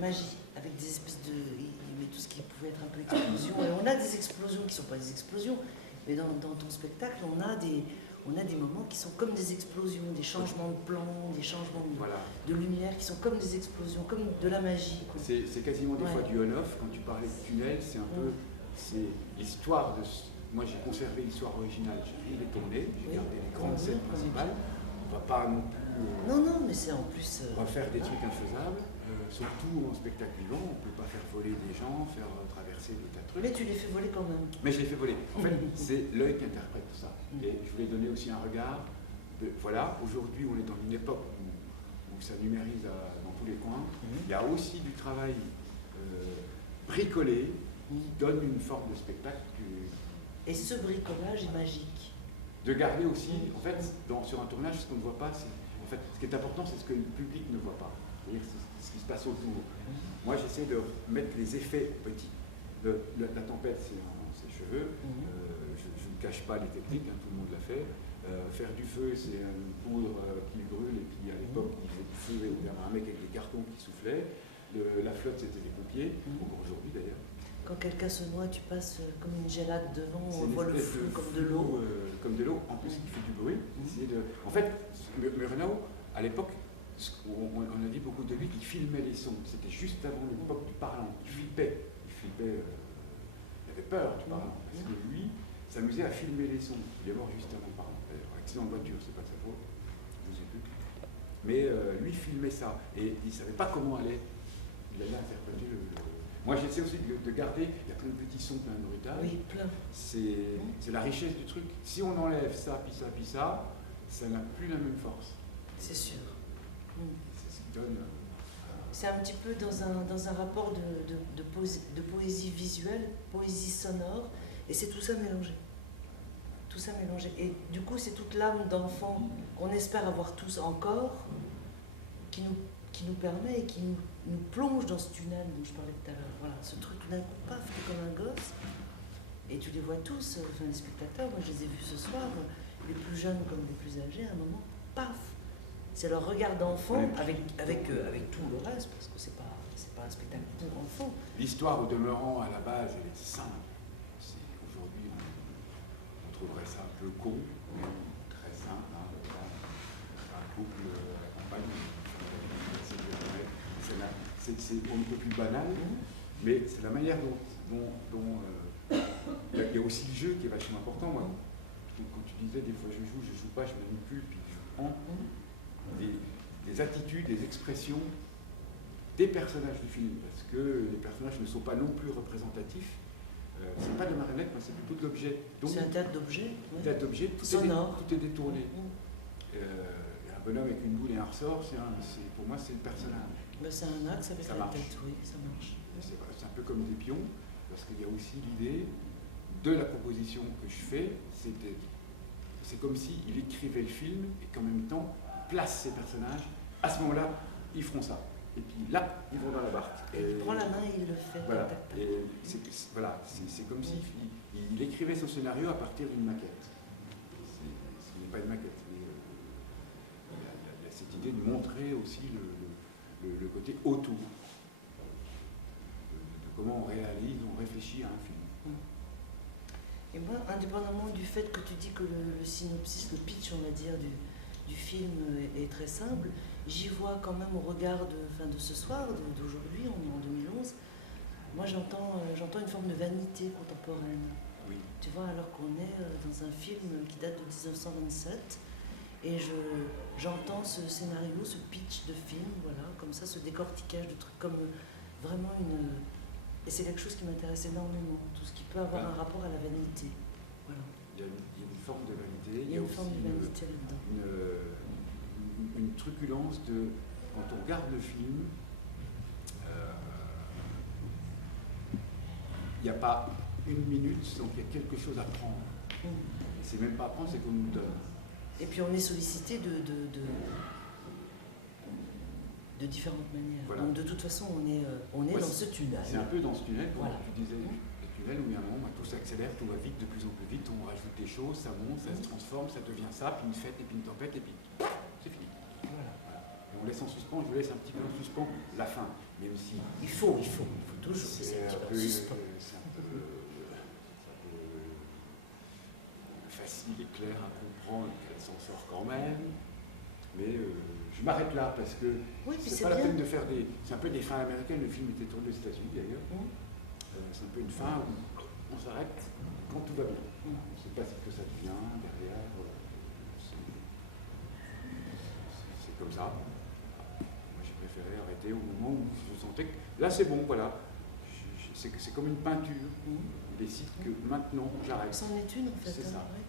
magie, avec des espèces de... Il met tout ce qui pouvait être un peu explosion. Et on a des explosions qui ne sont pas des explosions, mais dans ton spectacle, on a des moments qui sont comme des explosions, des changements de plan, des changements de lumière qui sont comme des explosions, comme de la magie. C'est quasiment des fois du on-off. Quand tu parlais de tunnel, c'est un peu... C'est l'histoire de... Moi, j'ai conservé l'histoire originale, j'ai rien détourné, j'ai gardé les grandes scènes principales. On ne va pas non plus... non, mais c'est en plus... refaire des trucs infaisables, surtout en spectacle vivant, on ne peut pas faire voler des gens, faire traverser des tas de trucs. Mais tu les fais voler quand même. Mais je les fais voler. En fait, c'est l'œil qui interprète tout ça. Et je voulais donner aussi un regard de... Voilà, aujourd'hui, on est dans une époque où ça numérise dans tous les coins. Il y a aussi du travail bricolé qui donne une forme de spectacle. Et ce bricolage est magique. De garder aussi, en fait, sur un tournage, ce qu'on ne voit pas, en fait, ce qui est important, c'est ce que le public ne voit pas. C'est-à-dire ce qui se passe autour. Moi, j'essaie de mettre les effets petits. La tempête, c'est ses cheveux. Je ne cache pas les techniques, tout le monde l'a fait. Faire du feu, c'est une poudre qui brûle, et puis à l'époque, il faisait du feu, et il y avait un mec avec des cartons qui soufflait. La flotte, c'était les pompiers, encore aujourd'hui d'ailleurs. Quand quelqu'un se noie, tu passes comme une gelade devant, on voit le flou comme de l'eau. Comme de l'eau, en plus qui fait du bruit. En fait, Murnau, à l'époque, on a dit beaucoup de lui qu'il filmait les sons. C'était juste avant l'époque du parlant. Il flippait. Il avait peur du parlant. Parce que lui, s'amusait à filmer les sons. Il est mort juste avant le parlant. Accident de voiture, c'est pas de sa faute. Je ne sais plus. Mais lui filmait ça. Et il ne savait pas comment aller. Il allait interpréter Moi, j'essaie aussi de garder, il y a plein de petits sons, plein de bruitages. Oui, plein. C'est la richesse du truc. Si on enlève ça, puis ça, puis ça n'a plus la même force. C'est sûr. C'est ce qui donne... C'est un petit peu dans un rapport de poésie visuelle, poésie sonore, et c'est tout ça mélangé. Tout ça mélangé. Et du coup, c'est toute l'âme d'enfant qu'on espère avoir tous encore, qui nous permet et qui nous plonge dans ce tunnel dont je parlais tout à l'heure. Voilà, ce truc d'un coup, paf, t'es comme un gosse. Et tu les vois tous, enfin les spectateurs, moi je les ai vus ce soir, les plus jeunes comme les plus âgés, à un moment, paf. C'est leur regard d'enfant avec tout le reste, parce que c'est pas un spectacle pour enfants. L'histoire, au demeurant, à la base, elle est simple. Aujourd'hui, on trouverait ça un peu con, mais très simple. Un couple à la campagne, c'est un peu plus banal, mais c'est la manière dont il y a aussi le jeu qui est vachement important. Moi, quand tu disais des fois je joue pas, je manipule, puis je prends des attitudes, des expressions des personnages du film, parce que les personnages ne sont pas non plus représentatifs. C'est pas de marionnette, c'est plutôt de l'objet. C'est un théâtre d'objet. Théâtre d'objet, tout est détourné. Un bonhomme avec une boule et un ressort, pour moi c'est le personnage. Ben, c'est un axe avec la tête, oui, ça marche. C'est un peu comme des pions, parce qu'il y a aussi l'idée de la proposition que je fais, c'est comme s'il écrivait le film et qu'en même temps place ses personnages. À ce moment-là, ils feront ça. Et puis là, ils vont dans la barque. Il prend la main et il le fait. Voilà. Et c'est comme s'il écrivait son scénario à partir d'une maquette. Ce n'est pas une maquette, mais il y a cette idée de montrer aussi le côté autour. De comment on réalise, on réfléchit à un film. Et moi, indépendamment du fait que tu dis que le synopsis, le pitch, on va dire, du film est très simple, j'y vois quand même au regard de ce soir, d'aujourd'hui, on est en 2011, moi j'entends une forme de vanité contemporaine. Oui. Tu vois, alors qu'on est dans un film qui date de 1927, et j'entends ce scénario, ce pitch de film, voilà, comme ça, ce décortiquage de trucs, comme vraiment une... Et c'est quelque chose qui m'intéresse énormément, tout ce qui peut avoir un rapport à la vanité. Voilà. Il y a une forme de vanité. Il y a une forme de vanité là-dedans. Une truculence de... Quand on regarde le film, il n'y a pas une minute sans qu'il y ait quelque chose à prendre. C'est même pas à prendre, c'est qu'on nous donne. Et puis on est sollicité de différentes manières. Voilà. Donc de toute façon, on est dans ce tunnel. C'est un peu dans ce tunnel, comme voilà. tu disais, le tunnel où il y a un moment, tout s'accélère, tout va vite, de plus en plus vite, on rajoute des choses, ça monte, ça se transforme, ça devient ça, puis une fête, et puis une tempête, et puis c'est fini. Voilà. on laisse en suspens, je laisse un petit peu en suspens la fin, même si Il faut toujours. c'est un peu facile et clair à comprendre qu'elle s'en sort quand même. Mais je m'arrête là parce que Oui, puis c'est c'est pas la bien. peine de faire des. C'est un peu des fins américaines. Le film était tourné aux États-Unis d'ailleurs. C'est un peu une fin où on s'arrête quand tout va bien. On ne sait pas ce que ça devient derrière. C'est comme ça. Moi j'ai préféré arrêter au moment où je sentais que là c'est bon, voilà. C'est comme une peinture. On décide que maintenant j'arrête. C'en est une en fait. C'est ça. Ouais.